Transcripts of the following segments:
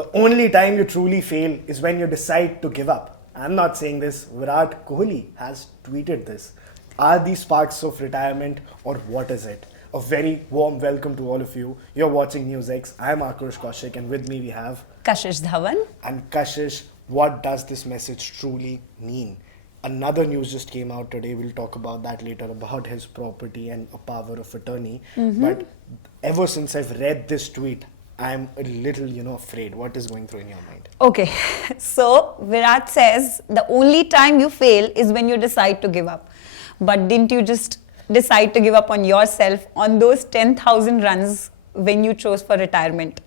The only time you truly fail is when you decide to give up. I'm not saying this, Virat Kohli has tweeted this. Are these sparks of retirement or what is it? A very warm welcome to all of you. You're watching NewsX. I'm Akrosh Kaushik and with me we have Kashish Dhawan. And Kashish, what does this message truly mean? Another news just came out today. We'll talk about that later, about his property and a power of attorney. But ever since I've read this tweet, I'm a little, afraid. What is going through in your mind? Okay, so Virat says the only time you fail is when you decide to give up. But didn't you just decide to give up on yourself on those 10,000 runs when you chose for retirement?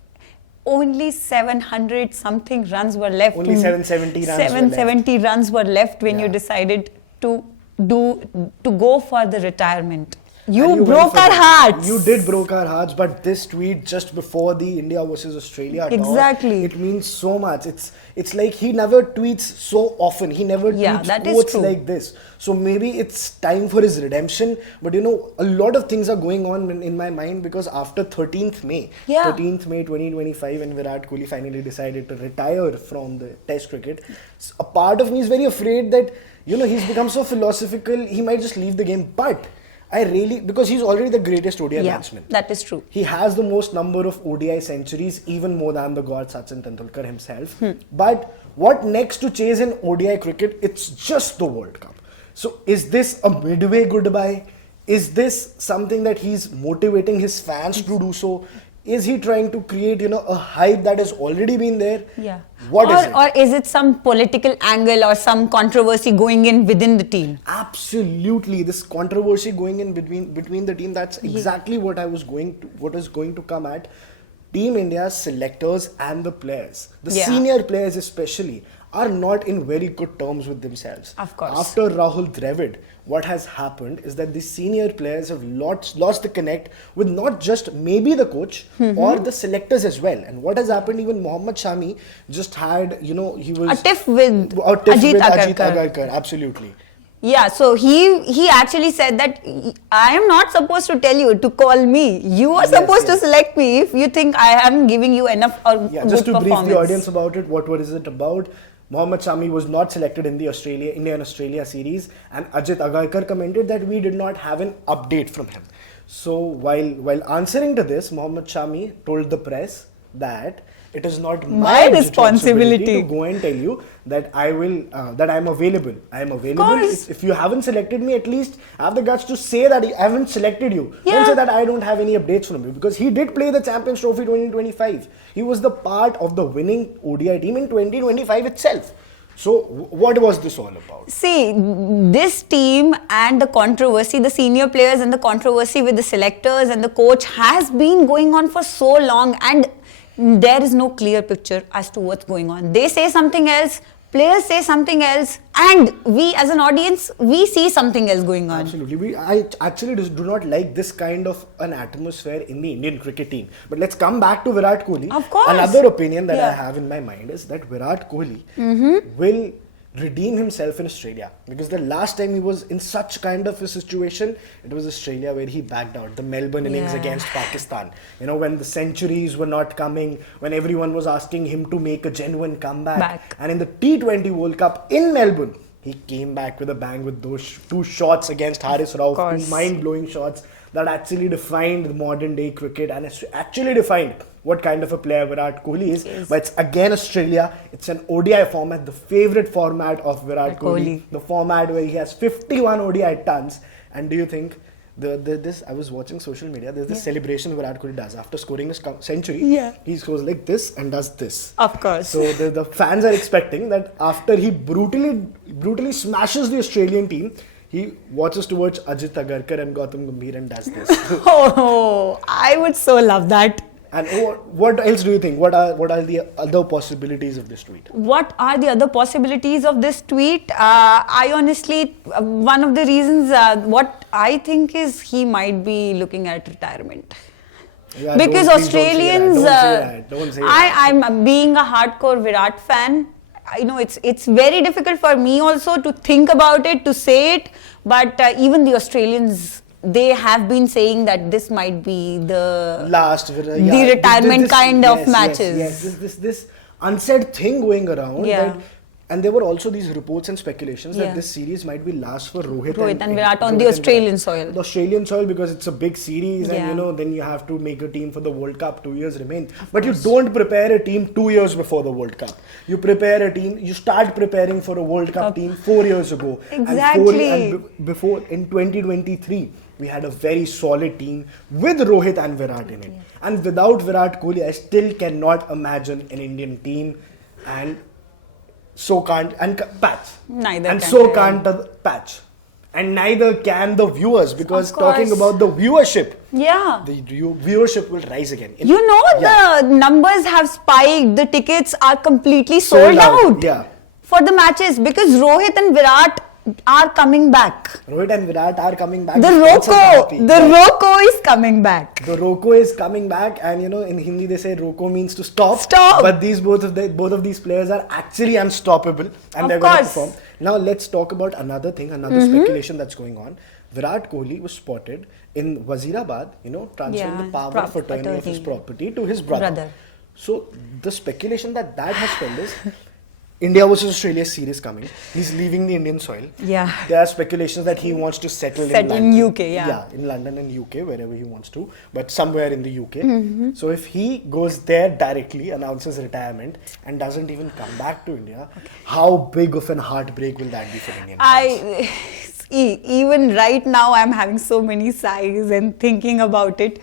Only 700 something runs were left. Only 770 runs 770 runs were left when you decided to go for the retirement. You broke our hearts. You did broke our hearts, but this tweet just before the India versus Australia exactly. Talk, it means so much. It's like he never tweets so often. He never tweets quotes like this. So maybe it's time for his redemption. But a lot of things are going on in my mind because after 13th May 2025, when Virat Kohli finally decided to retire from the Test cricket, a part of me is very afraid that he's become so philosophical. He might just leave the game, but because he's already the greatest ODI batsman. That is true. He has the most number of ODI centuries, even more than the god Sachin Tendulkar himself. But what next to chase in ODI cricket? It's just the World Cup. So is this a midway goodbye? Is this something that he's motivating his fans to do so? Is he trying to create, a hype that has already been there? Yeah. What is it? Or is it some political angle or some controversy going in within the team? Absolutely. This controversy going in between the team, that's exactly what is going to come at. Team India's selectors and the players, the senior players especially, are not in very good terms with themselves. Of course. After Rahul Dravid, what has happened is that the senior players have lost the connect with not just maybe the coach or the selectors as well. And what has happened, even Mohammad Shami just had, he was a tiff with Ajit Agarkar. Absolutely. Yeah, so he actually said that I am not supposed to tell you to call me. You are supposed to select me if you think I am giving you enough or good performance. Just to brief the audience about it, what is it about? Mohammad Shami was not selected in the Indian-Australia series, and Ajit Agarkar commented that we did not have an update from him. So while answering to this, Mohammad Shami told the press that it is not my responsibility to go and tell you that that I'm available. I am available. If you haven't selected me, at least have the guts to say that I haven't selected you. Don't say that I don't have any updates from you, because he did play the Champions Trophy 2025. He was the part of the winning ODI team in 2025 itself. So what was this all about? See, this team and the controversy, the senior players and the controversy with the selectors and the coach has been going on for so long, and there is no clear picture as to what's going on. They say something else, players say something else, and we as an audience, we see something else going on. Absolutely. I actually do not like this kind of an atmosphere in the Indian cricket team. But let's come back to Virat Kohli. Of course. Another opinion that I have in my mind is that Virat Kohli will redeem himself in Australia, because the last time he was in such kind of a situation, it was Australia where he backed out. The Melbourne innings against Pakistan, when the centuries were not coming, when everyone was asking him to make a genuine comeback. And in the T20 World Cup in Melbourne, he came back with a bang with those two shots against Haris Rauf, two mind-blowing shots that actually defined the modern day cricket and actually defined what kind of a player Virat Kohli is. But it's again Australia. It's an ODI format, the favorite format of Virat Kohli. The format where he has 51 ODI tons. And do you think I was watching social media, there's this celebration Virat Kohli does after scoring his century. He goes like this and does this. Of course. So the fans are expecting that after he brutally smashes the Australian team, he watches towards Ajit Agarkar and Gautam Gambhir and does this. Oh, I would so love that. And what else do you think? What are the other possibilities of this tweet? What are the other possibilities of this tweet? I honestly, one of the reasons, what I think is he might be looking at retirement. Yeah, because Australians, don't say that. I'm being a hardcore Virat fan. It's very difficult for me also to think about it, to say it, but even the Australians they have been saying that this might be the retirement kind of matches. Yes, this unsaid thing going around. Yeah. And there were also these reports and speculations Yeah. that this series might be last for Rohit and Virat on the Australian soil. The Australian soil, because it's a big series, Yeah. and then you have to make a team for the World Cup. 2 years remain, but you don't prepare a team 2 years before the World Cup. You prepare a team. You start preparing for a World Cup team 4 years ago. Exactly. And before in 2023. We had a very solid team with Rohit and Virat in it. And without Virat Kohli, I still cannot imagine an Indian team, and so can't patch. Neither and can so they. can't the patch. And neither can the viewers, because Of course. talking about the viewership, Yeah. the viewership will rise again. The numbers have spiked. The tickets are completely sold out Yeah. for the matches because Rohit and Virat are coming back. Rohit and Virat are coming back. The Roko is coming back. The Roko is coming back, and in Hindi they say Roko means to stop. Stop. But both of these players are actually unstoppable, and they're going to perform. Now let's talk about another thing, another speculation that's going on. Virat Kohli was spotted in Wazirabad, transferring the power of attorney of his property to his brother. So the speculation that has spread is India versus Australia series coming. He's leaving the Indian soil. Yeah. There are speculations that he wants to settle in London. in UK, yeah. Yeah, in London and UK, wherever he wants to, but somewhere in the UK. So if he goes there directly, announces retirement, and doesn't even come back to India, how big of an heartbreak will that be for Indian fans? Even right now, I'm having so many sighs and thinking about it.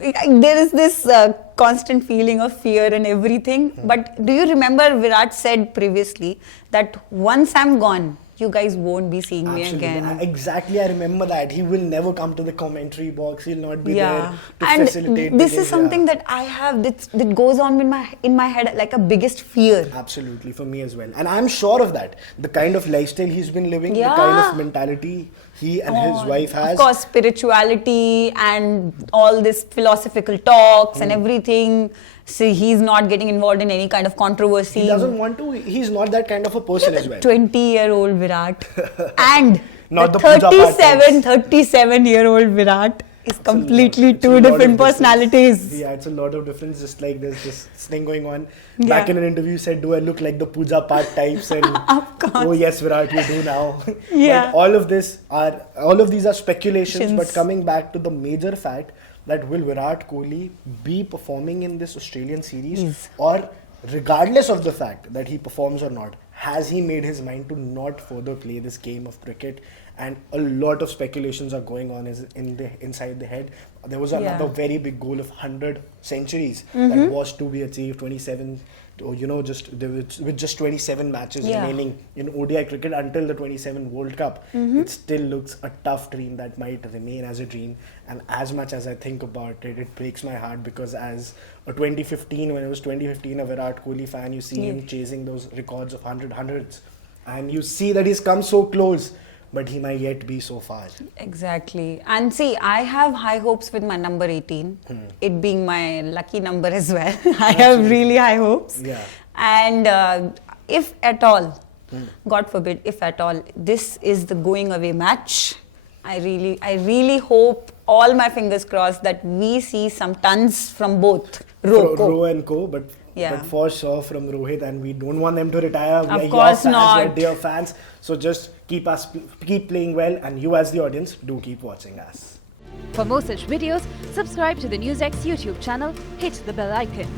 There is this constant feeling of fear and everything. But do you remember Virat said previously that once I'm gone, you guys won't be seeing me again. Exactly, I remember that. He will never come to the commentary box. He'll not be there to facilitate. And this is something that I have that goes on in my head like a biggest fear. Absolutely, for me as well. And I'm sure of that. The kind of lifestyle he's been living, the kind of mentality he and his wife has. Of course, spirituality and all this philosophical talks and everything. See, he's not getting involved in any kind of controversy. He doesn't want to. He's not that kind of a person as well. 20-year-old Virat and Not the 37-year-old Virat is completely two different personalities. Yeah, it's a lot of difference. Just like there's this thing going on. Back in an interview, you said, "Do I look like the Puja Path types?" And of course. oh yes, Virat, you do now. Yeah. But all of these are speculations. But coming back to the major fact that will Virat Kohli be performing in this Australian series, or regardless of the fact that he performs or not, has he made his mind to not further play this game of cricket? And a lot of speculations are going on inside the head. There was another very big goal of 100 centuries that was to be achieved, 27, with just 27 matches remaining in ODI cricket until the 27 World Cup. It still looks a tough dream that might remain as a dream. And as much as I think about it, it breaks my heart, because as a 2015, when it was 2015, a Virat Kohli fan, you see him chasing those records of hundreds. And you see that he's come so close, but he might yet be so far. Exactly. And see, I have high hopes with my number 18, it being my lucky number as well. I have really high hopes. Yeah. And if at all, God forbid, if at all, this is the going away match, I really hope, all my fingers crossed, that we see some tons from both Ro and Co, but Yeah. But for sure from Rohit, and we don't want them to retire. We Of course your fans, not. We're dear fans. So just keep playing well, and you as the audience, do keep watching us. For more such videos, subscribe to the NewsX YouTube channel, hit the bell icon.